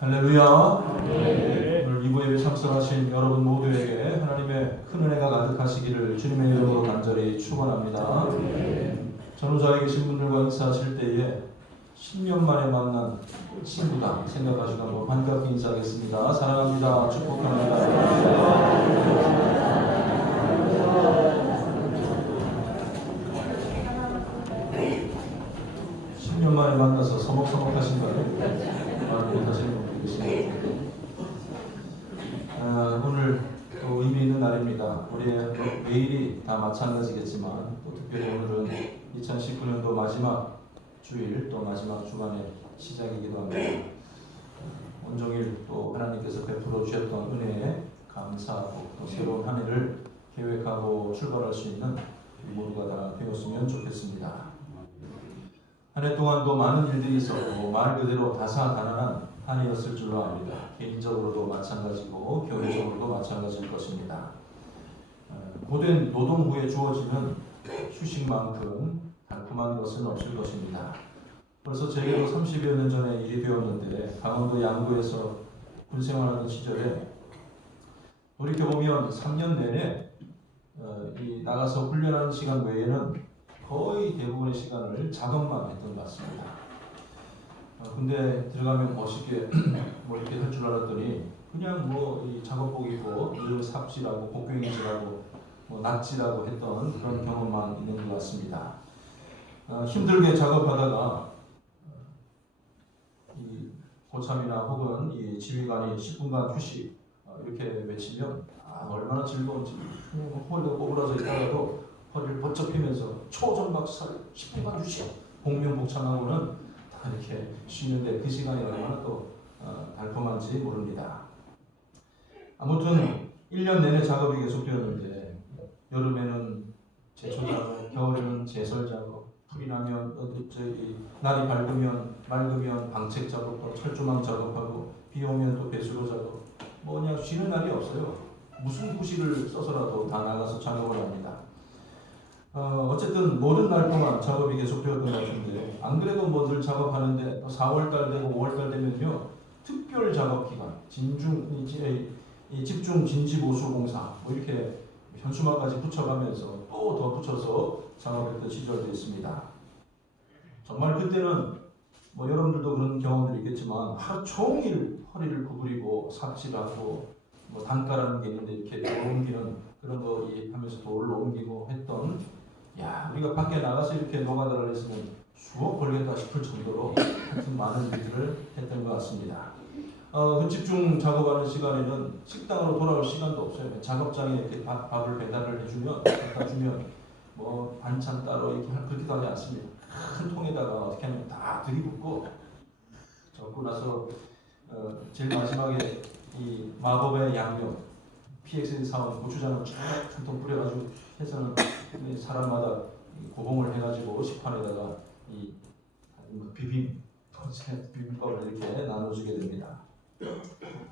할렐루야. 네. 오늘 이부 예배 참석하신 여러분 모두에게 하나님의 큰 은혜가 가득하시기를 주님의 이름으로 간절히 축원합니다. 전후자에 계신 분들과 인사하실 때에 10년 만에 만난 친구다 생각하시고 한번 반갑게 인사하겠습니다. 사랑합니다. 축복합니다. 10년 만에 만나서 서먹서먹하신 거예요. 말 못하시는 분들 계십니다. 오늘 또 의미 있는 날입니다. 우리의 매일이 다 마찬가지겠지만 또 특별히 오늘은 2019년도 마지막 주일 또 마지막 주간의 시작이기도 합니다. 온종일 또 하나님께서 베풀어 주셨던 은혜에 감사하고 또 새로운 한 해를 계획하고 출발할 수 있는 모두가 다 되었으면 좋겠습니다. 한 해 동안도 많은 일들이 있었고 말 그대로 다사다난한 한 해였을 줄로 압니다. 개인적으로도 마찬가지고 교회적으로도 마찬가지일 것입니다. 고된 노동 후에 주어지는 휴식만큼 달콤한 것은 없을 것입니다. 벌써 제게도 30여 년 전에 일이 되었는데 강원도 양구에서 군생활하던 시절에 돌이켜보면 3년 내내 나가서 훈련하는 시간 외에는 거의 대부분의 시간을 작업만 했던 것 같습니다. 근데 들어가면 멋있게 뭐 이렇게 할 줄 알았더니 그냥 뭐 이 작업복 입고 늘 삽질하고 곡괭이질하고 뭐 낫질하고 했던 그런 경험만 있는 것 같습니다. 힘들게 작업하다가 이 고참이나 혹은 이 지휘관이 10분간 휴식 이렇게 외치면 얼마나 즐거운지 허리가 꼬부라져 있다가도 허리를 번쩍 펴면서 초전박살 10분간 휴식 복명복창하고는 다 이렇게 쉬는데 그 시간이 얼마나 또 달콤한지 모릅니다. 아무튼 1년 내내 작업이 계속되었는데 여름에는 제초 작업, 겨울에는 제설 작업, 풀이 나면 날이 맑으면 방책 작업하고 철조망 작업하고 비 오면 또 배수로 작업 뭐 그냥 쉬는 날이 없어요. 무슨 구실을 써서라도 다 나가서 작업을 합니다. 어쨌든 모든 날 동안 작업이 계속되었던 것 같은데 안 그래도 뭐 늘 작업하는데 4월달 되고 5월달 되면요 특별 작업 기간 집중 진지 보수 공사 뭐 이렇게 현수막까지 붙여가면서 또 더 붙여서 작업했던 시절도 있습니다. 정말 그때는 뭐 여러분들도 그런 경험들이 있겠지만 하루 종일 허리를 구부리고 삽질하고 뭐 단가라는 게 있는데 이렇게 돌 옮기는 그런 거 하면서 돌을 옮기고 했던 우리가 밖에 나가서 이렇게 노가다를 했으면 수억 벌겠다 싶을 정도로 하여튼 많은 일들을 했던 것 같습니다. 그 집중 작업하는 시간에는 식당으로 돌아올 시간도 없어요. 작업장에 이렇게 밥을 배달을 해주면 갖다 주면 뭐 반찬 따로 이렇게 그렇게도 하지 않습니다. 큰 통에다가 어떻게 하면 다 들이붓고 적고 나서 제일 마지막에 이 마법의 양념 PX에 사온 고추장을 쫙 한 통 뿌려가지고 해서는 사람마다 고봉을 해가지고 식판에다가 이 비빔밥을 이렇게 나눠주게 됩니다.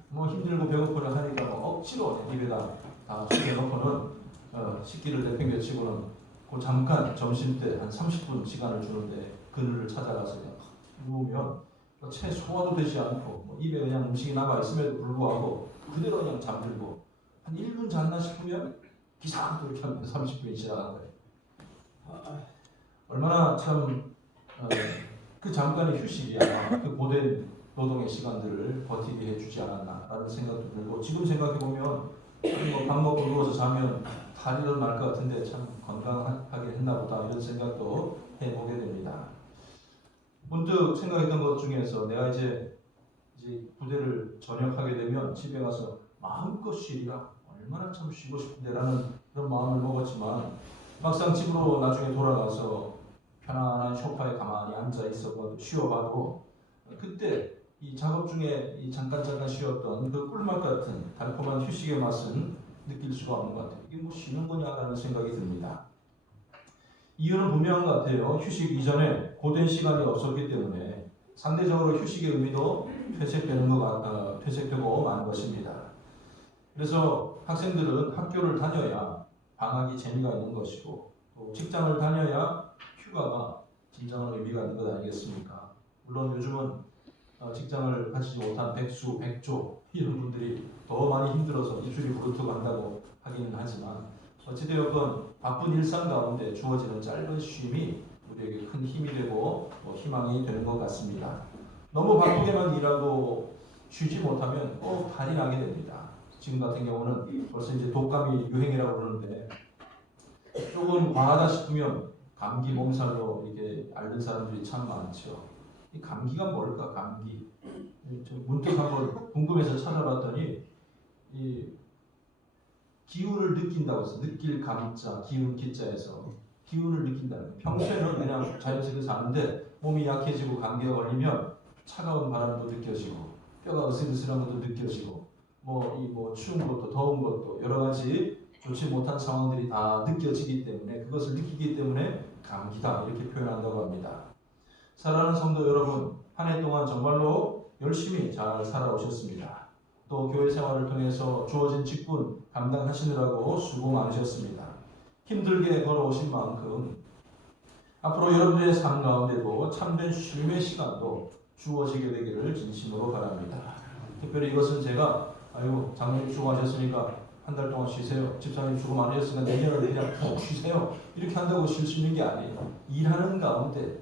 뭐 힘들고 배고프려 하니까 뭐 억지로 입에다 다 숙여놓고는 식기를 내팽개치고는 그 잠깐 점심때 한 30분 시간을 주는데 그늘을 찾아가서 누우면 채 소화도 되지 않고 뭐 입에 그냥 음식이 남아 있음에도 불구하고 그대로 그냥 잠들고 한 1분 잤나 싶으면 기상 또 이렇게 하면 30분이 지나간 거예요. 얼마나 참 그 잠깐의 휴식이 아마 그 고된 노동의 시간들을 버티게 해주지 않았나라는 생각도 들고 지금 생각해보면 뭐 밥 먹고 누워서 자면 탈이 날 것 같은데 참 건강하게 했나 보다 이런 생각도 해보게 됩니다. 문득 생각했던 것 중에서 내가 이제 부대를 전역하게 되면 집에 가서 마음껏 쉬리라 얼마나 참 쉬고 싶은데라는 그런 마음을 먹었지만 막상 집으로 나중에 돌아가서 편안한 소파에 가만히 앉아 있어봐도 쉬어봐도 그때 이 작업 중에 이 잠깐 쉬었던 그 꿀맛 같은 달콤한 휴식의 맛은 느낄 수가 없는 것 같아요. 이게 뭐 쉬는 거냐라는 생각이 듭니다. 이유는 분명한 것 같아요. 휴식 이전에 고된 시간이 없었기 때문에 상대적으로 휴식의 의미도 퇴색되고 만 것입니다. 그래서 학생들은 학교를 다녀야 방학이 재미가 있는 것이고 또 직장을 다녀야 휴가가 진정한 의미가 있는 것 아니겠습니까? 물론 요즘은 직장을 가지지 못한 백수, 백조 이런 분들이 더 많이 힘들어서 입술이 부르트고 한다고 하기는 하지만 어찌되었건 바쁜 일상 가운데 주어지는 짧은 쉼이 우리에게 큰 힘이 되고 희망이 되는 것 같습니다. 너무 바쁘게만 일하고 쉬지 못하면 꼭 탈이 나게 됩니다. 지금 같은 경우는 벌써 이제 독감이 유행이라고 그러는데 조금 과하다 싶으면 감기 몸살로 이렇게 앓는 사람들이 참 많죠. 이 감기가 뭘까? 감기. 문득 한번 궁금해서 찾아봤더니 이 기운을 느낀다고 해서 느낄 감자, 기운 기자에서 기운을 느낀다는 거예요. 평소에는 그냥 자연스럽게 사는데 몸이 약해지고 감기가 걸리면 차가운 바람도 느껴지고 뼈가 으슬으슬한 것도 느껴지고 뭐 추운 것도 더운 것도 여러 가지 좋지 못한 상황들이 다 느껴지기 때문에 그것을 느끼기 때문에 감기다 이렇게 표현한다고 합니다. 사랑하는 성도 여러분, 한 해 동안 정말로 열심히 잘 살아오셨습니다. 또 교회 생활을 통해서 주어진 직분 감당하시느라고 수고 많으셨습니다. 힘들게 걸어오신 만큼 앞으로 여러분들의 삶 가운데도 참된 쉼의 시간도 주어지게 되기를 진심으로 바랍니다. 특별히 이것은 제가 장로님 수고하셨으니까 한 달 동안 쉬세요. 집사님 수고 많으셨으니까 내년을 그냥 푹 쉬세요. 이렇게 한다고 쉴 수 있는 게 아니에요. 일하는 가운데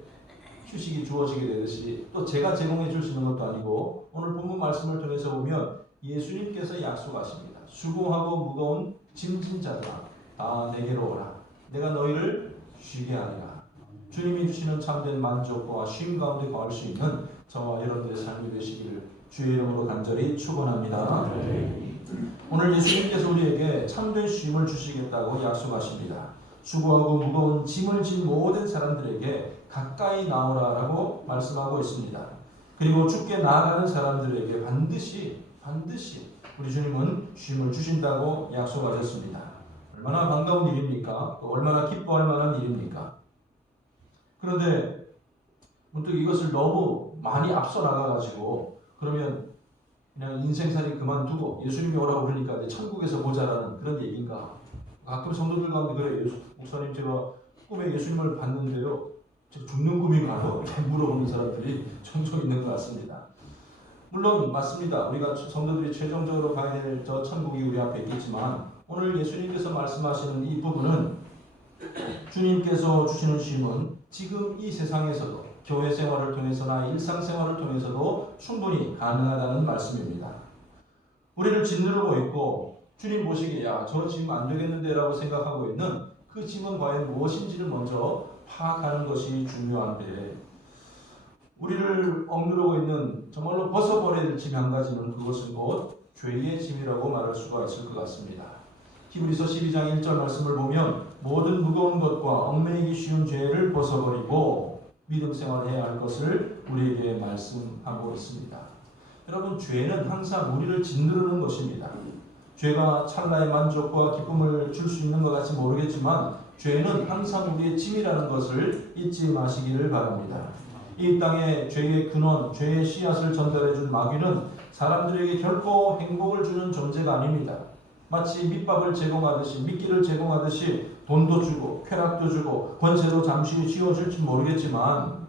휴식이 주어지게 되듯이 또 제가 제공해 줄 수 있는 것도 아니고 오늘 본문 말씀을 통해서 보면 예수님께서 약속하십니다. 수고하고 무거운 짐진 자들아 다 내게로 오라. 내가 너희를 쉬게 하리라. 주님이 주시는 참된 만족과 쉼 가운데 거할 수 있는 저와 여러분들의 삶이 되시기를 주의 이름으로 간절히 축원합니다. 오늘 예수님께서 우리에게 참된 쉼을 주시겠다고 약속하십니다. 수고하고 무거운 짐을 진 모든 사람들에게 가까이 나오라라고 말씀하고 있습니다. 그리고 죽게 나아가는 사람들에게 반드시 우리 주님은 쉼을 주신다고 약속하셨습니다. 얼마나 반가운 일입니까? 또 얼마나 기뻐할 만한 일입니까? 그런데 문득 이것을 너무 많이 앞서 나가가지고 그러면 그냥 인생살이 그만두고 예수님이 오라고 그러니까 이제 천국에서 보자라는 그런 얘기인가? 가끔 성도들 가운데 그래요. 목사님 제가 꿈에 예수님을 봤는데요. 저 죽는 꿈인가요? 이렇게 물어보는 사람들이 종종 있는 것 같습니다. 물론 맞습니다. 우리가 성도들이 최종적으로 가야 될 저 천국이 우리 앞에 있겠지만 오늘 예수님께서 말씀하시는 이 부분은 주님께서 주시는 쉼은 지금 이 세상에서도 교회 생활을 통해서나 일상생활을 통해서도 충분히 가능하다는 말씀입니다. 우리를 짓누르고 있고 주님 보시기에 저 짐 안 되겠는데 라고 생각하고 있는 그 짐은 과연 무엇인지를 먼저 파악하는 것이 중요한데 우리를 억누르고 있는 정말로 벗어버려야 될 짐 한 가지는 그것은 곧 죄의 짐이라고 말할 수가 있을 것 같습니다. 히브리서 12장 1절 말씀을 보면 모든 무거운 것과 얽매이기 쉬운 죄를 벗어버리고 믿음 생활을 해야 할 것을 우리에게 말씀하고 있습니다. 여러분, 죄는 항상 우리를 짓누르는 것입니다. 죄가 찰나의 만족과 기쁨을 줄 수 있는 것 같이 모르겠지만 죄는 항상 우리의 짐이라는 것을 잊지 마시기를 바랍니다. 이 땅에 죄의 근원, 죄의 씨앗을 전달해 준 마귀는 사람들에게 결코 행복을 주는 존재가 아닙니다. 마치 밑밥을 제공하듯이 미끼를 제공하듯이 돈도 주고 쾌락도 주고 권세도 잠시 쥐어줄지 모르겠지만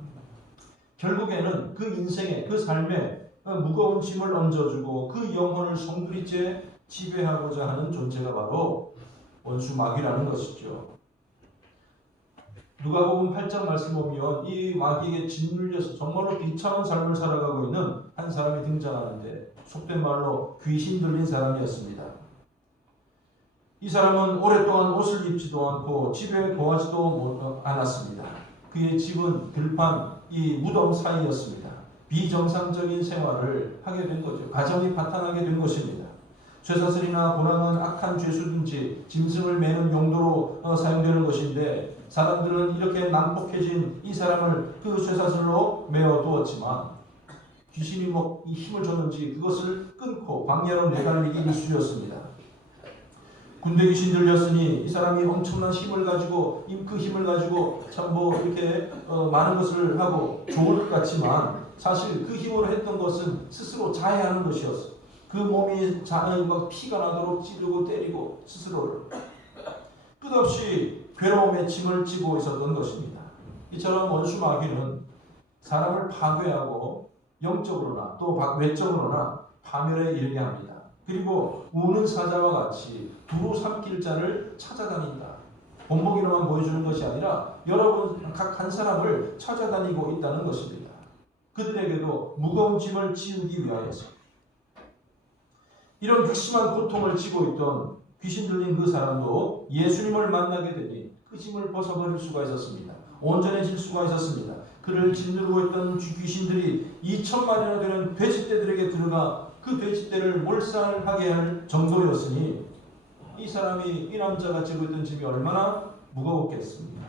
결국에는 그 인생에 그 삶에 무거운 짐을 얹어주고 그 영혼을 송두리째 지배하고자 하는 존재가 바로 원수 마귀라는 것이죠. 누가복음 8장 말씀 보면 이 마귀에게 짓눌려서 정말로 비참한 삶을 살아가고 있는 한 사람이 등장하는데 속된 말로 귀신 들린 사람이었습니다. 이 사람은 오랫동안 옷을 입지도 않고 집에 거하지도 않았습니다. 그의 집은 들판, 이 무덤 사이였습니다. 비정상적인 생활을 하게 된 거죠. 가정이 파탄하게 된 것입니다. 쇠사슬이나 고랑은 악한 죄수든지 짐승을 매는 용도로 사용되는 것인데 사람들은 이렇게 난폭해진 이 사람을 그 쇠사슬로 메어 두었지만 귀신이 이 힘을 줬는지 그것을 끊고 광야로 내달리기 일쑤였습니다. 군대 귀신 들렸으니 이 사람이 엄청난 힘을 가지고 그 힘을 가지고 참 이렇게 많은 것을 하고 좋을 것 같지만 사실 그 힘으로 했던 것은 스스로 자해하는 것이었어. 그 몸이 막 피가 나도록 찌르고 때리고 스스로를 끝없이 괴로움에 짐을 지고 있었던 것입니다. 이처럼 원수 마귀는 사람을 파괴하고 영적으로나 또 외적으로나 파멸에 이르게 합니다. 그리고 우는 사자와 같이 두루 삼킬 자를 찾아다닌다. 본보기로만 보여주는 것이 아니라 여러분 각 한 사람을 찾아다니고 있다는 것입니다. 그들에게도 무거운 짐을 지우기 위하여서. 이런 극심한 고통을 지고 있던 귀신 들린 그 사람도 예수님을 만나게 되니 그 짐을 벗어버릴 수가 있었습니다. 온전해질 수가 있었습니다. 그를 짓누르고 있던 귀신들이 2천마리나 되는 돼지떼들에게 들어가 그 돼지떼를 몰살하게 할 정도였으니 이 사람이, 이 남자가 지고 있던 짐이 얼마나 무거웠겠습니다.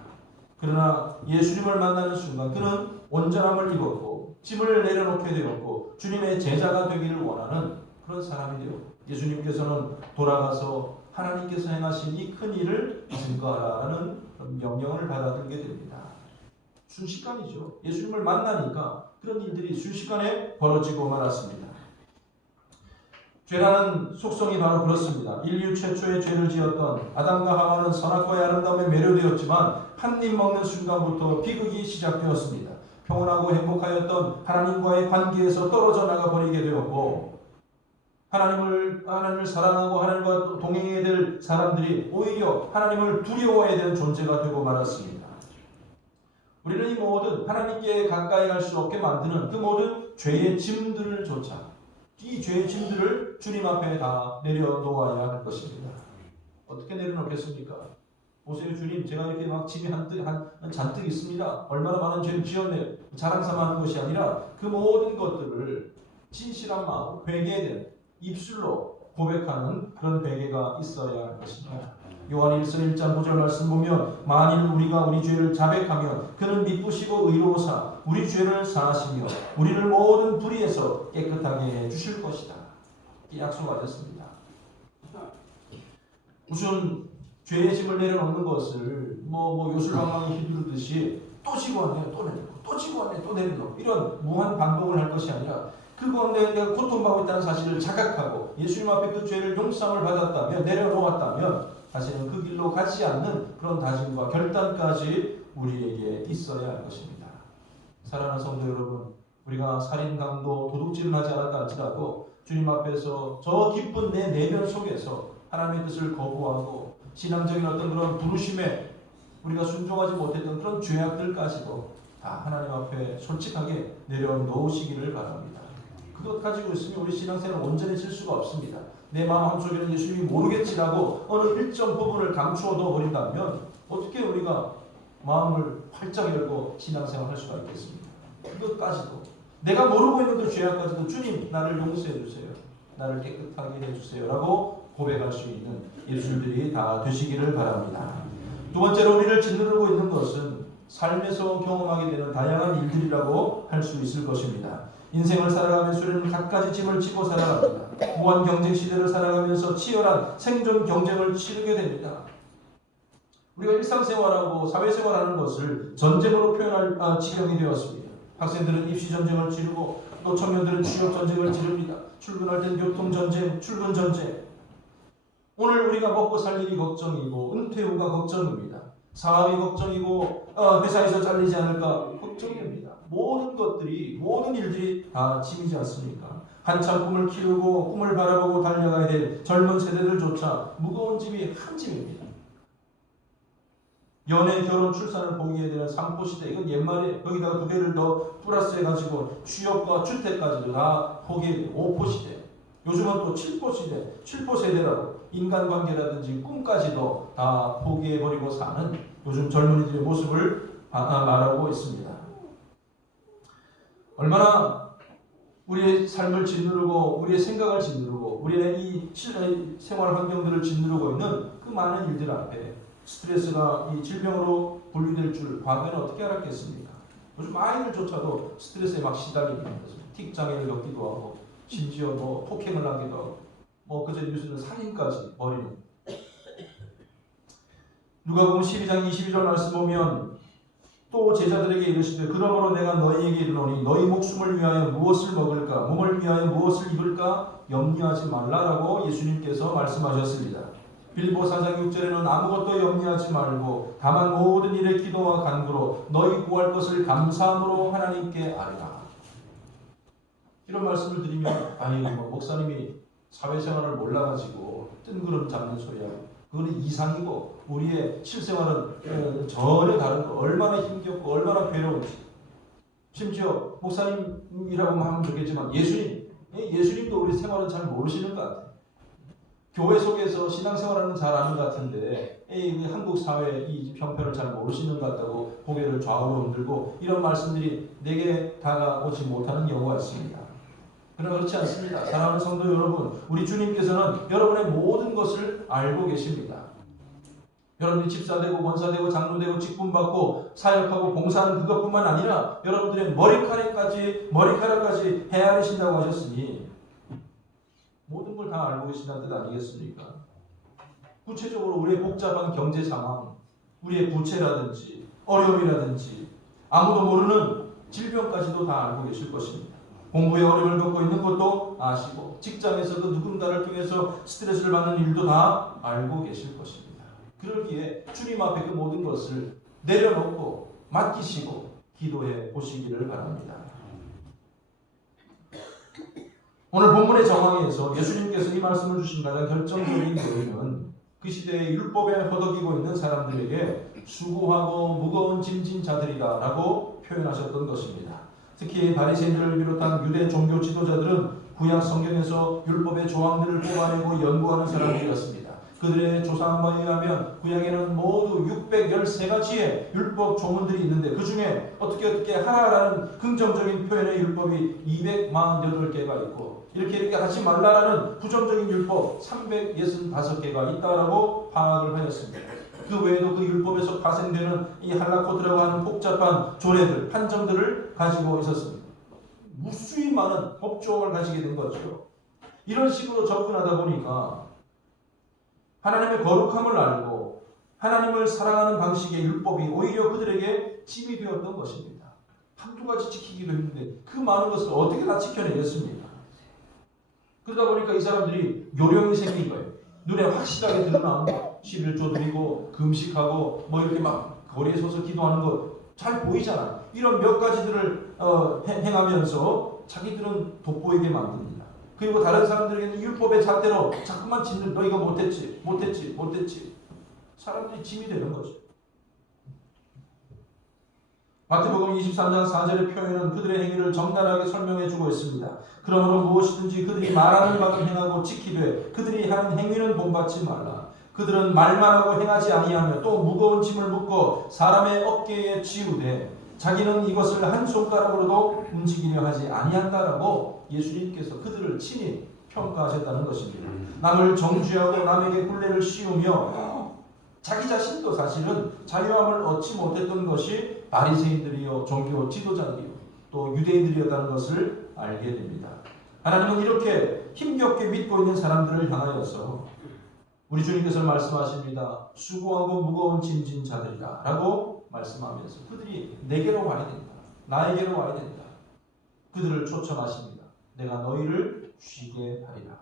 그러나 예수님을 만나는 순간 그는 온전함을 입었고 짐을 내려놓게 되었고 주님의 제자가 되기를 원하는 그런 사람이 되었고, 예수님께서는 돌아가서 하나님께서 행하신 이 큰 일을 증거하라는 명령을 받아들게 됩니다. 순식간이죠. 예수님을 만나니까 그런 일들이 순식간에 벌어지고 말았습니다. 죄라는 속성이 바로 그렇습니다. 인류 최초의 죄를 지었던 아담과 하와는 선악과의 아름다움에 매료되었지만 한 입 먹는 순간부터 비극이 시작되었습니다. 평온하고 행복하였던 하나님과의 관계에서 떨어져 나가 버리게 되었고, 하나님을 사랑하고 하나님과 동행해야 될 사람들이 오히려 하나님을 두려워해야 되는 존재가 되고 말았습니다. 우리는 이 모든 하나님께 가까이 갈 수 없게 만드는 그 모든 죄의 짐들을 이 죄의 짐들을 주님 앞에 다 내려놓아야 할 것입니다. 어떻게 내려놓겠습니까? 보세요, 주님, 제가 이렇게 막 짐이 잔뜩 있습니다. 얼마나 많은 죄를 지었네요. 자랑삼아 하는 것이 아니라 그 모든 것들을 진실한 마음, 회개된 입술로 고백하는 그런 회개가 있어야 할 것입니다. 요한 1서 1장 9절 말씀 보면 만일 우리가 우리 죄를 자백하면 그는 미쁘시고 의로우사 우리 죄를 사하시며 우리를 모든 불의에서 깨끗하게 해주실 것이다. 이 약속하셨습니다. 무슨 죄의 짐을 내려놓는 것을 요술방망이 휘두르듯이 또 지고 왔네, 또 내려놓고, 또 지고 왔네, 또 내려놓고, 이런 무한 반복을 할 것이 아니라 그거 내가 고통받고 있다는 사실을 자각하고 예수님 앞에 그 죄를 용서함을 받았다면, 내려놓았다면 사실은 그 길로 가지 않는 그런 다짐과 결단까지 우리에게 있어야 할 것입니다. 사랑하는 성도 여러분, 우리가 살인, 강도, 도둑질은 하지 않았다 할지라도 주님 앞에서 저 깊은 내 내면 속에서 하나님의 뜻을 거부하고 신앙적인 어떤 그런 부르심에 우리가 순종하지 못했던 그런 죄악들까지도 다 하나님 앞에 솔직하게 내려놓으시기를 바랍니다. 그것 가지고 있으면 우리 신앙생활은 온전해질 수가 없습니다. 내 마음 한쪽에는 예수님이 모르겠지라고 어느 일정 부분을 감추어 넣어버린다면 어떻게 우리가 마음을 활짝 열고 신앙생활을 할 수가 있겠습니까? 그것까지도 내가 모르고 있는 그 죄악까지도 주님 나를 용서해 주세요, 나를 깨끗하게 해주세요 라고 고백할 수 있는 예술들이 다 되시기를 바랍니다. 두 번째로 우리를 짓누르고 있는 것은 삶에서 경험하게 되는 다양한 일들이라고 할 수 있을 것입니다. 인생을 살아가면서 우리는 갖가지 짐을 지고 살아갑니다. 무한 경쟁 시대를 살아가면서 치열한 생존 경쟁을 치르게 됩니다. 우리가 일상생활하고 사회생활하는 것을 전쟁으로 표현할 지경이 되었습니다. 학생들은 입시 전쟁을 치르고 또 청년들은 취업 전쟁을 치릅니다. 출근할 땐 교통 전쟁, 출근 전쟁. 오늘 우리가 먹고 살 일이 걱정이고 은퇴 후가 걱정입니다. 사업이 걱정이고 회사에서 잘리지 않을까 걱정입니다. 모든 것들이, 모든 일들이 다 짐이지 않습니까? 한참 꿈을 키우고 꿈을 바라보고 달려가야 될 젊은 세대들조차 무거운 짐이 한 짐입니다. 연애, 결혼, 출산을 포기해야 되는 3포 시대, 이건 옛말에 거기다가 두 개를 더 플러스해가지고 취업과 주택까지도 다 포기해야 되는 5포 시대. 요즘은 또 7포 시대, 7포 세대라고 인간관계라든지 꿈까지도 다 포기해버리고 사는 요즘 젊은이들의 모습을 말하고 있습니다. 얼마나 우리의 삶을 짓누르고 우리의 생각을 짓누르고 우리의 이 생활 환경들을 짓누르고 있는 그 많은 일들 앞에 스트레스가 이 질병으로 분류될 줄 과거에는 어떻게 알았겠습니까? 요즘 아이들조차도 스트레스에 막 시달리게 됩니다. 틱장애를 겪기도 하고 심지어 폭행을 하기도 하고 그저 뉴스는 살인까지 벌이는. 누가복음 12장 22절 말씀 보면 또 제자들에게 이르시되 그러므로 내가 너희에게 이르노니 너희 목숨을 위하여 무엇을 먹을까 몸을 위하여 무엇을 입을까 염려하지 말라라고 예수님께서 말씀하셨습니다. 빌보 4장 6절에는 아무것도 염려하지 말고 다만 모든 일에 기도와 간구로 너희 구할 것을 감사함으로 하나님께 아뢰라. 5절 말씀에 보면 너희 목숨을 위하여 무엇을 먹을까, 몸을 위하여 무엇을 입을까, 염려하지 말라라고 이런 말씀을 드리면 아니 뭐 목사님이 사회생활을 몰라가지고 뜬구름 잡는 소리야. 그거는 이상이고 우리의 실생활은 전혀 다른 거. 얼마나 힘겹고 얼마나 괴로운지. 심지어 목사님이라고 하면 좋겠지만 예수님도 우리 생활은 잘 모르시는 것 같아요. 교회 속에서 신앙생활하는 잘 아는 것 같은데 한국 사회 이 형편을 잘 모르시는 것 같다고 고개를 좌우로 흔들고 이런 말씀들이 내게 다가오지 못하는 경우가 있습니다. 그러나 그렇지 않습니다. 사랑하는 성도 여러분, 우리 주님께서는 여러분의 모든 것을 알고 계십니다. 여러분이 집사되고 권사되고 장로되고 직분받고 사역하고 봉사하는 그것뿐만 아니라 여러분들의 머리카락까지 헤아리신다고 하셨으니 모든 걸 다 알고 계신다는 뜻 아니겠습니까? 구체적으로 우리의 복잡한 경제 상황, 우리의 부채라든지 어려움이라든지 아무도 모르는 질병까지도 다 알고 계실 것입니다. 공부에 어려움을 겪고 있는 것도 아시고 직장에서도 누군가를 통해서 스트레스를 받는 일도 다 알고 계실 것입니다. 그러기에 주님 앞에 그 모든 것을 내려놓고 맡기시고 기도해 보시기를 바랍니다. 오늘 본문의 정황에서 예수님께서 이 말씀을 주신 가장 결정적인 요인은 그 시대에 율법에 허덕이고 있는 사람들에게 수고하고 무거운 짐진 자들이다 라고 표현하셨던 것입니다. 특히 바리새인들을 비롯한 유대 종교 지도자들은 구약 성경에서 율법의 조항들을 뽑아내고 연구하는 사람들이었습니다. 그들의 조사한 의하면 구약에는 모두 613가지의 율법 조문들이 있는데 그 중에 어떻게 하라라는 긍정적인 표현의 율법이 248개가 있고 이렇게 하지 말라라는 부정적인 율법 365개가 있다라고 파악을 하였습니다. 그 외에도 그 율법에서 파생되는 이 할라코드라고 하는 복잡한 조례들, 판정들을 가지고 있었습니다. 무수히 많은 법조항을 가지게 된 거죠. 이런 식으로 접근하다 보니까 하나님의 거룩함을 알고 하나님을 사랑하는 방식의 율법이 오히려 그들에게 짐이 되었던 것입니다. 한두 가지 지키기도 했는데 그 많은 것을 어떻게 다 지켜내겠습니까? 그러다 보니까 이 사람들이 요령이 생긴 거예요. 눈에 확실하게 드러나는 거. 11조 드리고 금식하고 뭐 이렇게 막 거리에 서서 기도하는 거 잘 보이잖아요. 이런 몇 가지들을 행하면서 자기들은 돋보이게 만듭니다. 그리고 다른 사람들에게는 율법의 잣대로 자꾸만 짓는 너 이거 못했지. 사람들이 짐이 되는 거죠. 마태복음 23장 4절의 표현은 그들의 행위를 적나라하게 설명해주고 있습니다. 그러므로 무엇이든지 그들이 말하는 바를 행하고 지키되 그들이 하는 행위는 본받지 말라. 그들은 말만 하고 행하지 아니하며 또 무거운 짐을 묶어 사람의 어깨에 지우되 자기는 이것을 한 손가락으로도 움직이려 하지 아니한다라고 예수님께서 그들을 친히 평가하셨다는 것입니다. 남을 정죄하고 남에게 굴레를 씌우며 자기 자신도 사실은 자유함을 얻지 못했던 것이 바리새인들이요 종교 지도자들이요 또 유대인들이었다는 것을 알게 됩니다. 하나님은 이렇게 힘겹게 믿고 있는 사람들을 향하여서 우리 주님께서 말씀하십니다. 수고하고 무거운 짐진 자들이라 라고 말씀하면서 그들이 내게로 와야 된다. 나에게로 와야 된다. 그들을 초청하십니다. 내가 너희를 쉬게 하리라.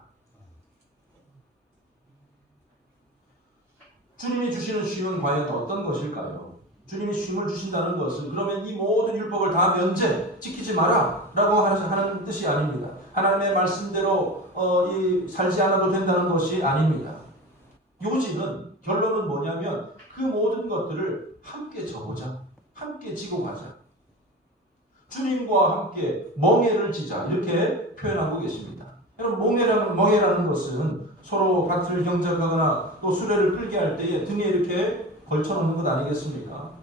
주님이 주시는 쉼은 과연 어떤 것일까요? 주님이 쉼을 주신다는 것은 그러면 이 모든 율법을 다 면제, 지키지 마라 라고 하는 뜻이 아닙니다. 하나님의 말씀대로 살지 않아도 된다는 것이 아닙니다. 요지는 결론은 뭐냐면 그 모든 것들을 함께 져보자. 함께 지고 가자. 주님과 함께 멍에를 지자. 이렇게 표현하고 계십니다. 여러분 멍에라는 것은 서로 밭을 경작하거나 또 수레를 끌게 할 때에 등에 이렇게 걸쳐놓는 것 아니겠습니까?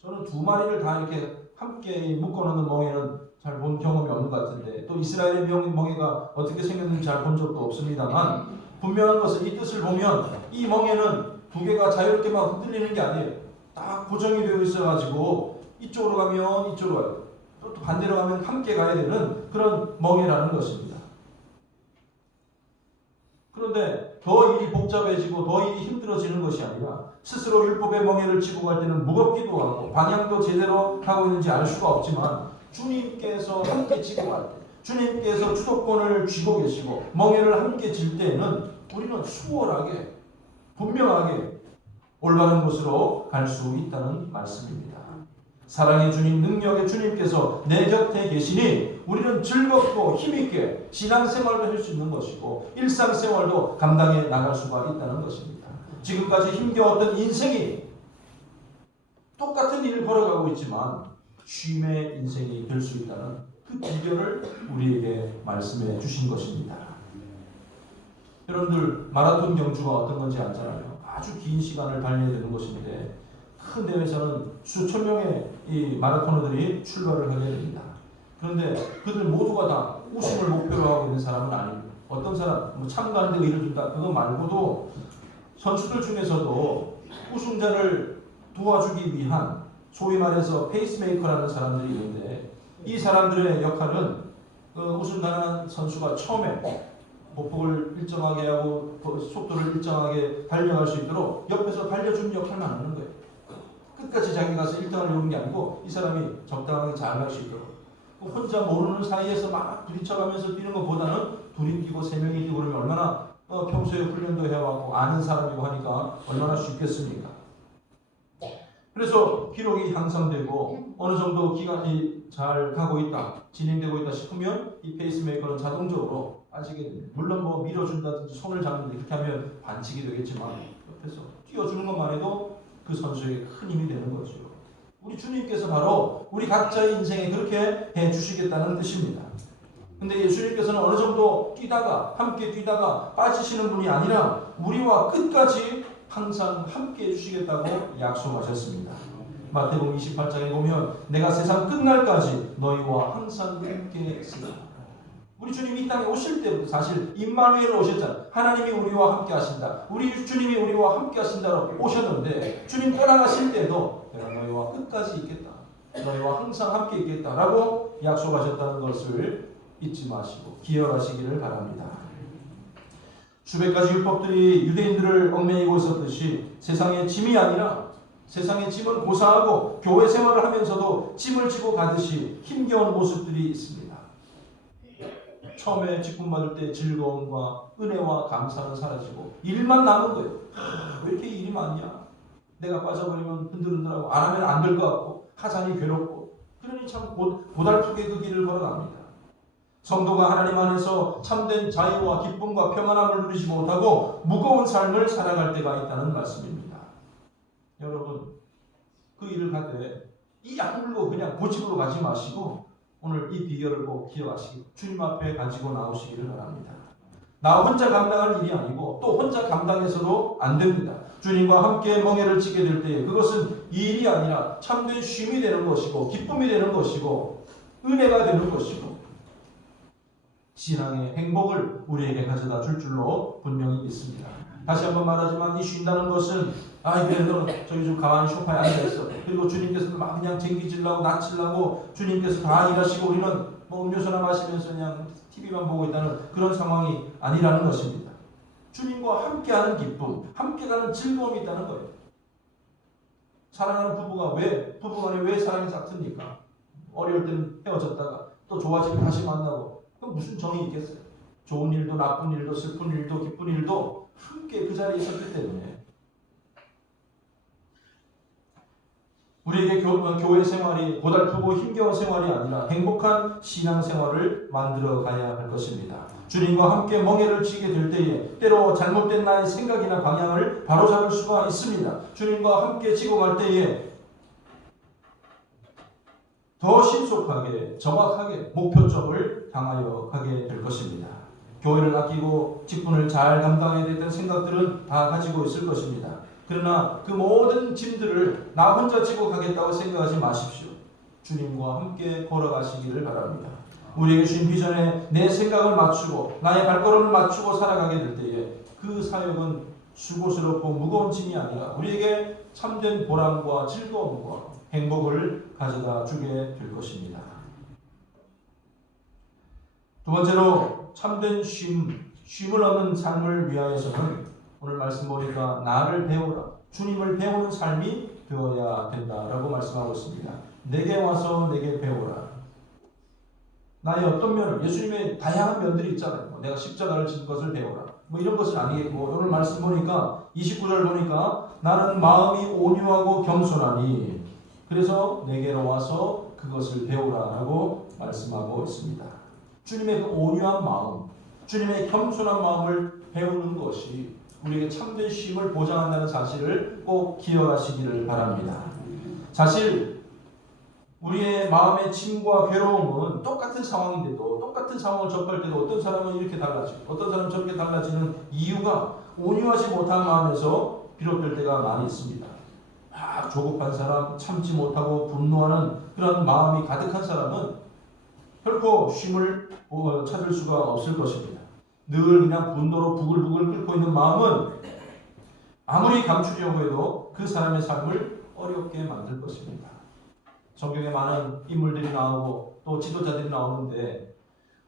저는 두 마리를 다 이렇게 함께 묶어놓는 멍에는 잘 본 경험이 없는 것 같은데 또 이스라엘의 멍에가 어떻게 생겼는지 잘 본 적도 없습니다만 분명한 것은 이 뜻을 보면 이 멍에는 두 개가 자유롭게 막 흔들리는 게 아니에요. 딱 고정이 되어 있어가지고 이쪽으로 가면 이쪽으로 가요. 또 반대로 가면 함께 가야 되는 그런 멍에라는 것입니다. 그런데 더 일이 복잡해지고 더 일이 힘들어지는 것이 아니라 스스로 율법의 멍에를 지고 갈 때는 무겁기도 하고 방향도 제대로 하고 있는지 알 수가 없지만 주님께서 함께 지고 갈 때 주님께서 주도권을 쥐고 계시고 멍에를 함께 질 때에는 우리는 수월하게 분명하게 올바른 곳으로 갈 수 있다는 말씀입니다. 사랑의 주님, 능력의 주님께서 내 곁에 계시니 우리는 즐겁고 힘있게 신앙생활도 할 수 있는 것이고 일상생활도 감당해 나갈 수가 있다는 것입니다. 지금까지 힘겨웠던 인생이 똑같은 일을 걸어가고 있지만 쉼의 인생이 될 수 있다는 그 비결을 우리에게 말씀해 주신 것입니다. 여러분들 마라톤 경주가 어떤 건지 알잖아요. 아주 긴 시간을 달려야 되는 것인데 큰 대회에서는 수천 명의 이 마라토너들이 출발을 하게 됩니다. 그런데 그들 모두가 다 우승을 목표로 하고 있는 사람은 아닙니다. 어떤 사람 참가하는 데 의의를 둔다 그거 말고도 선수들 중에서도 우승자를 도와주기 위한 소위 말해서 페이스메이커라는 사람들이 있는데 이 사람들의 역할은 우승 가능한 선수가 처음에 보폭을 일정하게 하고 속도를 일정하게 달려갈 수 있도록 옆에서 달려주는 역할만 하는 거예요. 끝까지 자기가 가서 1등을 이루는 게 아니고 이 사람이 적당하게 잘 갈 수 있도록 혼자 모르는 사이에서 막 부딪혀가면서 뛰는 것보다는 둘이 뛰고 세 명이 뛰고 그러면 얼마나 평소에 훈련도 해왔고 아는 사람이고 하니까 얼마나 쉽겠습니까? 그래서 기록이 향상되고 어느 정도 기간이 잘 가고 있다, 진행되고 있다 싶으면 이 페이스메이커는 자동적으로 빠지게 됩니다. 물론 뭐 밀어준다든지 손을 잡는다 이렇게 하면 반칙이 되겠지만 옆에서 뛰어주는 것만 해도 그 선수에게 큰 힘이 되는 거죠. 우리 주님께서 바로 우리 각자의 인생에 그렇게 해주시겠다는 뜻입니다. 근데 예수님께서는 어느 정도 뛰다가 함께 뛰다가 빠지시는 분이 아니라 우리와 끝까지 항상 함께 해주시겠다고 약속하셨습니다. 마태복음 28장에 보면 내가 세상 끝날까지 너희와 항상 함께 있으리라. 우리 주님이 이 땅에 오실 때부터 사실 임마누엘로 오셨잖아요. 하나님이 우리와 함께 하신다. 우리 주님이 우리와 함께 하신다로 오셨는데 주님 떠나가실 때도 내가 너희와 끝까지 있겠다. 너희와 항상 함께 있겠다라고 약속하셨다는 것을 잊지 마시고 기억하시기를 바랍니다. 수백 가지 율법들이 유대인들을 얽매이고 있었듯이 세상의 짐이 아니라 세상의 짐은 고사하고 교회 생활을 하면서도 짐을 지고 가듯이 힘겨운 모습들이 있습니다. 처음에 직분 받을 때 즐거움과 은혜와 감사는 사라지고 일만 남은 거예요. 왜 이렇게 일이 많냐? 내가 빠져버리면 흔들흔들하고 안 하면 안 될 것 같고 하자니 괴롭고 그러니 참 고달프게 그 길을 걸어갑니다. 성도가 하나님 안에서 참된 자유와 기쁨과 평안함을 누리지 못하고 무거운 삶을 살아갈 때가 있다는 말씀입니다. 여러분 그 일을 가되 이 약물로 그냥 고집으로 가지 마시고 오늘 이 비결을 꼭 기억하시고 주님 앞에 가지고 나오시기를 바랍니다. 나 혼자 감당할 일이 아니고 또 혼자 감당해서도 안 됩니다. 주님과 함께 멍에를 지게 될 때에 그것은 일이 아니라 참된 쉼이 되는 것이고 기쁨이 되는 것이고 은혜가 되는 것이고 신앙의 행복을 우리에게 가져다 줄 줄로 분명히 믿습니다. 다시 한번 말하지만 이 쉰다는 것은 그래 너 저기 좀 가만히 소파에 앉아있어. 그리고 주님께서는 막 그냥 쟁기질라고 낯질라고 주님께서 다 일하시고 우리는 뭐 음료수나 마시면서 그냥 TV만 보고 있다는 그런 상황이 아니라는 것입니다. 주님과 함께하는 기쁨, 함께 가는 즐거움이 있다는 거예요. 사랑하는 부부간에 왜 사랑이 싹틉니까? 어려울 때는 헤어졌다가 또 좋아지면 다시 만나고 그럼 무슨 정이 있겠어요? 좋은 일도 나쁜 일도 슬픈 일도 기쁜 일도 함께 그 자리에 있었기 때문에 우리에게 교회 생활이 고달프고 힘겨운 생활이 아니라 행복한 신앙 생활을 만들어 가야 할 것입니다. 주님과 함께 멍에를 지게 될 때에 때로 잘못된 나의 생각이나 방향을 바로잡을 수가 있습니다. 주님과 함께 지고 갈 때에 더 신속하게 정확하게 목표점을 향하여 가게 될 것입니다. 교회를 아끼고 직분을 잘 감당해야 되는 생각들은 다 가지고 있을 것입니다. 그러나 그 모든 짐들을 나 혼자 지고 가겠다고 생각하지 마십시오. 주님과 함께 걸어가시기를 바랍니다. 우리에게 주신 비전에 내 생각을 맞추고 나의 발걸음을 맞추고 살아가게 될 때에 그 사역은 수고스럽고 무거운 짐이 아니라 우리에게 참된 보람과 즐거움과 행복을 가져다 주게 될 것입니다. 두 번째로 참된 쉼을 얻는 삶을 위하여서는 오늘 말씀 보니까 나를 배우라. 주님을 배우는 삶이 되어야 된다라고 말씀하고 있습니다. 내게 와서 내게 배우라. 나의 어떤 면을 예수님의 다양한 면들이 있잖아요. 내가 십자가를 진 것을 배우라. 뭐 이런 것은 아니겠고 오늘 말씀 보니까 29절 보니까 나는 마음이 온유하고 겸손하니 그래서 내게로 와서 그것을 배우라라고 말씀하고 있습니다. 주님의 그 온유한 마음, 주님의 겸손한 마음을 배우는 것이 우리에게 참된 쉼을 보장한다는 사실을 꼭 기억하시기를 바랍니다. 사실 우리의 마음의 짐과 괴로움은 똑같은 상황인데도, 똑같은 상황을 접할 때도 어떤 사람은 이렇게 달라지고 어떤 사람은 저렇게 달라지는 이유가 온유하지 못한 마음에서 비롯될 때가 많이 있습니다. 막 조급한 사람, 참지 못하고 분노하는 그런 마음이 가득한 사람은 결코 쉼을 찾을 수가 없을 것입니다. 늘 그냥 분노로 부글부글 끓고 있는 마음은 아무리 감추려고 해도 그 사람의 삶을 어렵게 만들 것입니다. 성경에 많은 인물들이 나오고 또 지도자들이 나오는데,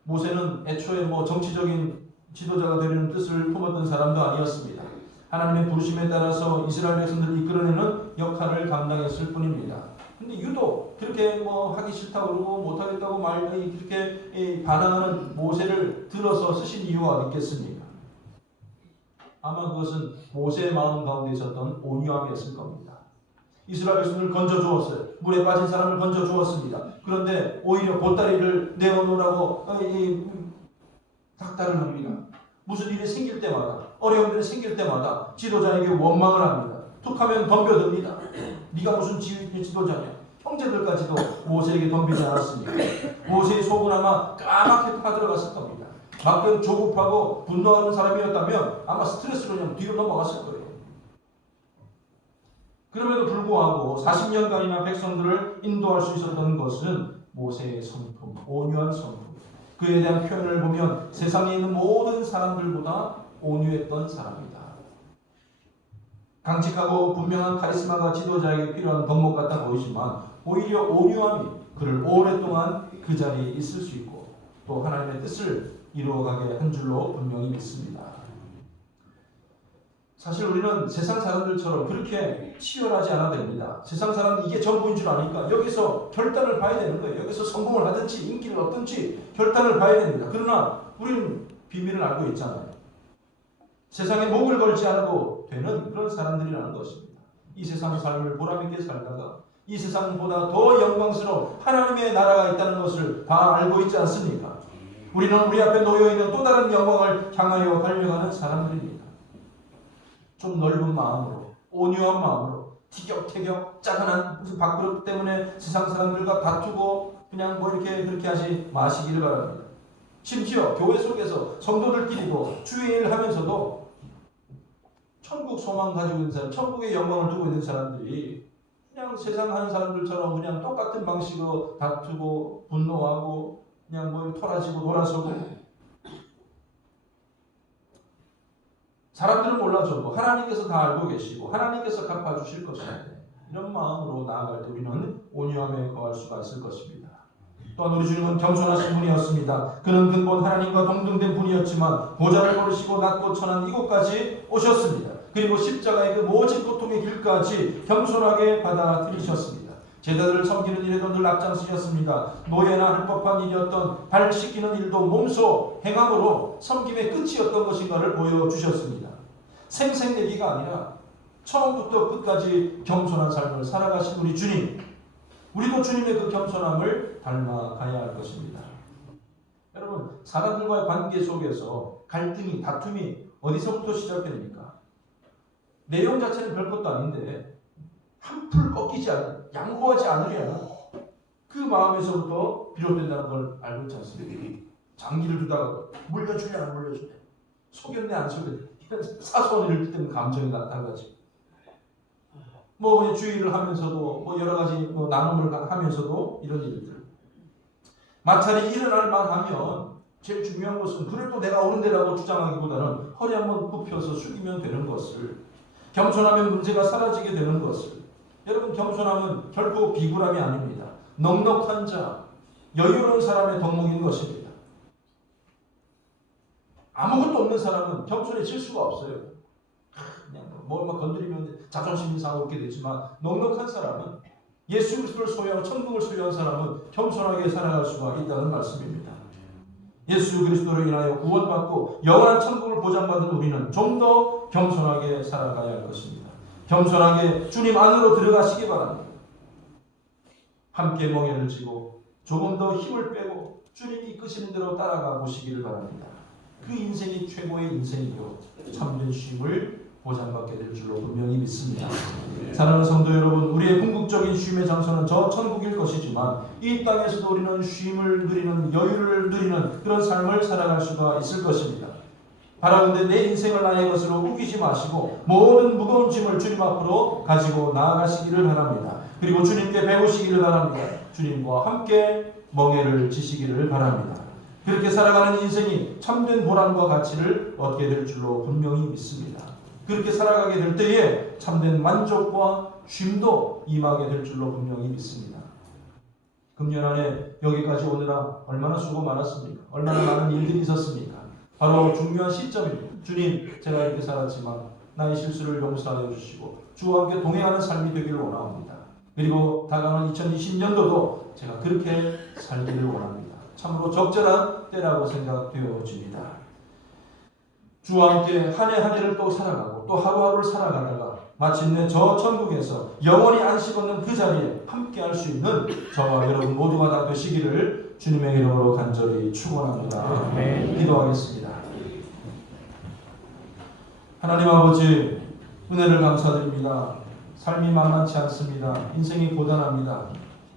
모세는 애초에 정치적인 지도자가 되려는 뜻을 품었던 사람도 아니었습니다. 하나님의 부르심에 따라서 이스라엘 백성들을 이끌어내는 역할을 감당했을 뿐입니다. 근데 유독 그렇게 하기 싫다고 그러고 못하겠다고 그렇게 반항하는 모세를 들어서 쓰신 이유가 어디 있겠습니까? 아마 그것은 모세의 마음 가운데 있었던 온유함이었을 겁니다. 이스라엘 백성들을 건져주었어요. 물에 빠진 사람을 건져주었습니다. 그런데 오히려 보따리를 내어놓으라고 닥달을 합니다. 무슨 일이 생길 때마다, 어려운 일이 생길 때마다 지도자에게 원망을 합니다. 툭하면 덤벼듭니다. 네가 무슨 지도자냐? 형제들까지도 모세에게 덤비지 않았습니까? 모세의 속은 아마 까맣게 파들어갔을 겁니다. 막 조급하고 분노하는 사람이었다면 아마 스트레스로 그냥 뒤로 넘어갔을 거예요. 그럼에도 불구하고 40년간이나 백성들을 인도할 수 있었던 것은 모세의 성품, 온유한 성품. 그에 대한 표현을 보면 세상에 있는 모든 사람들보다 온유했던 사람이다. 강직하고 분명한 카리스마가 지도자에게 필요한 덕목 같아 보이지만 오히려 온유함이 그를 오랫동안 그 자리에 있을 수 있고 또 하나님의 뜻을 이루어가게 한 줄로 분명히 믿습니다. 사실 우리는 세상 사람들처럼 그렇게 치열하지 않아도 됩니다. 세상 사람은 이게 전부인 줄 아니까 여기서 결단을 봐야 되는 거예요. 여기서 성공을 하든지 인기를 얻든지 결단을 봐야 됩니다. 그러나 우리는 비밀을 알고 있잖아요. 세상에 목을 걸지 않아도 되는 그런 사람들이라는 것입니다. 이 세상의 삶을 보람있게 살다가 이 세상보다 더 영광스러운 하나님의 나라가 있다는 것을 다 알고 있지 않습니까? 우리는 우리 앞에 놓여있는 또 다른 영광을 향하여 달려가는 사람들입니다. 좀 넓은 마음으로, 온유한 마음으로, 티격태격 짜증난 무슨 밥그릇 때문에 세상 사람들과 다투고 그냥 이렇게 그렇게 하지 마시기를 바랍니다. 심지어 교회 속에서 성도들끼리도 주의를 하면서도 천국 소망 가지고 있는 사람, 천국의 영광을 두고 있는 사람들이 그냥 세상 하는 사람들처럼 그냥 똑같은 방식으로 다투고 분노하고 그냥 토라지고 돌아서고, 사람들은 몰라줘도 하나님께서 다 알고 계시고 하나님께서 갚아주실 것인데 이런 마음으로 나아갈 때 우리는 온유함에 거할 수가 있을 것입니다. 또한 우리 주님은 겸손하신 분이었습니다. 그는 근본 하나님과 동등된 분이었지만 보좌를 버리시고 낮고 천한 이곳까지 오셨습니다. 그리고 십자가의 그 모진 고통의 길까지 겸손하게 받아들이셨습니다. 제자들을 섬기는 일에도 늘 앞장서셨습니다. 노예나 할 법한 일이었던 발 씻기는 일도 몸소 행함으로 섬김의 끝이었던 것인가를 보여주셨습니다. 생색내기가 아니라 처음부터 끝까지 겸손한 삶을 살아가신 우리 주님, 우리도 주님의 그 겸손함을 닮아가야 할 것입니다. 여러분, 사람들과의 관계 속에서 갈등이, 다툼이 어디서부터 시작됩니까? 내용 자체는 별것도 아닌데 한풀 꺾이지 않는, 양보하지 않으려는 그 마음에서부터 비롯된다는 걸 알고 있지 않습니까? 장기를 두다가 물려줄래 안 물려줄래, 속였네 안 속였네, 사소한 일을 때문에 감정이 나타나지. 주의를 하면서도 여러 가지 나눔을 하면서도 이런 일들. 마찰이 일어날 만하면 제일 중요한 것은 그래도 내가 옳은데라고 주장하기보다는 허리 한번 굽혀서 숙이면 되는 것을, 겸손하면 문제가 사라지게 되는 것을. 여러분, 겸손함은 결코 비굴함이 아닙니다. 넉넉한 자, 여유로운 사람의 덕목인 것입니다. 아무것도 없는 사람은 겸손해질 수가 없어요. 그냥 막 건드리면 자존심이 상하고 그렇게 되지만 넉넉한 사람은, 예수 그리스도를 소유하고 천국을 소유한 사람은 겸손하게 살아갈 수가 있다는 말씀입니다. 예수 그리스도로 인하여 구원받고 영원한 천국을 보장받은 우리는 좀 더 겸손하게 살아가야 할 것입니다. 겸손하게 주님 안으로 들어가시기 바랍니다. 함께 멍에를 쥐고 조금 더 힘을 빼고 주님이 이끄시는 대로 따라가 보시기를 바랍니다. 그 인생이 최고의 인생이요 참된 쉼을 보장받게 될 줄로 분명히 믿습니다. 사랑하는 성도 여러분, 우리의 궁극적인 쉼의 장소는 저 천국일 것이지만 이 땅에서도 우리는 쉼을 누리는, 여유를 누리는 그런 삶을 살아갈 수가 있을 것입니다. 바라건대 내 인생을 나의 것으로 우기지 마시고 모든 무거운 짐을 주님 앞으로 가지고 나아가시기를 바랍니다. 그리고 주님께 배우시기를 바랍니다. 주님과 함께 멍에를 지시기를 바랍니다. 그렇게 살아가는 인생이 참된 보람과 가치를 얻게 될 줄로 분명히 믿습니다. 그렇게 살아가게 될 때에 참된 만족과 쉼도 임하게 될 줄로 분명히 믿습니다. 금년 안에 여기까지 오느라 얼마나 수고 많았습니까? 얼마나 많은 일들이 있었습니까? 바로 중요한 시점입니다. 주님, 제가 이렇게 살았지만 나의 실수를 용서하여 주시고 주와 함께 동행하는 삶이 되기를 원합니다. 그리고 다가오는 2020년도도 제가 그렇게 살기를 원합니다. 참으로 적절한 때라고 생각되어집니다. 주와 함께 한 해 한 해를 또 살아가고 또 하루하루를 살아가다가 마침내 저 천국에서 영원히 안식 얻는 그 자리에 함께 할 수 있는 저와 여러분 모두가 다 되시기를 주님의 이름으로 간절히 축원합니다. 기도하겠습니다. 하나님 아버지, 은혜를 감사드립니다. 삶이 만만치 않습니다. 인생이 고단합니다.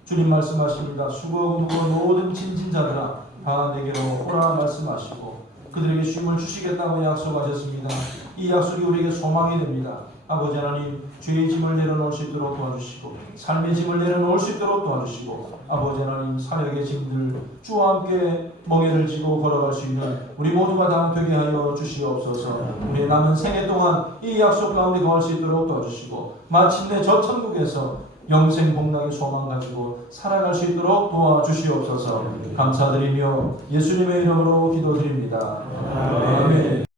주님 말씀하십니다. 수고하고 무거운 모든 짐진 자들아 다 내게로 오라 말씀하시고 그들에게 쉼을 주시겠다고 약속하셨습니다. 이 약속이 우리에게 소망이 됩니다. 아버지 하나님, 죄의 짐을 내려놓을 수 있도록 도와주시고 삶의 짐을 내려놓을 수 있도록 도와주시고 아버지 하나님, 사역의 짐들 주와 함께 멍에를 지고 걸어갈 수 있는 우리 모두가 다 되게 하여 주시옵소서. 우리의 남은 생애 동안 이 약속 가운데 거할 수 있도록 도와주시고 마침내 저 천국에서 영생 복락의 소망 가지고 살아갈 수 있도록 도와주시옵소서. 감사드리며 예수님의 이름으로 기도드립니다. 아멘.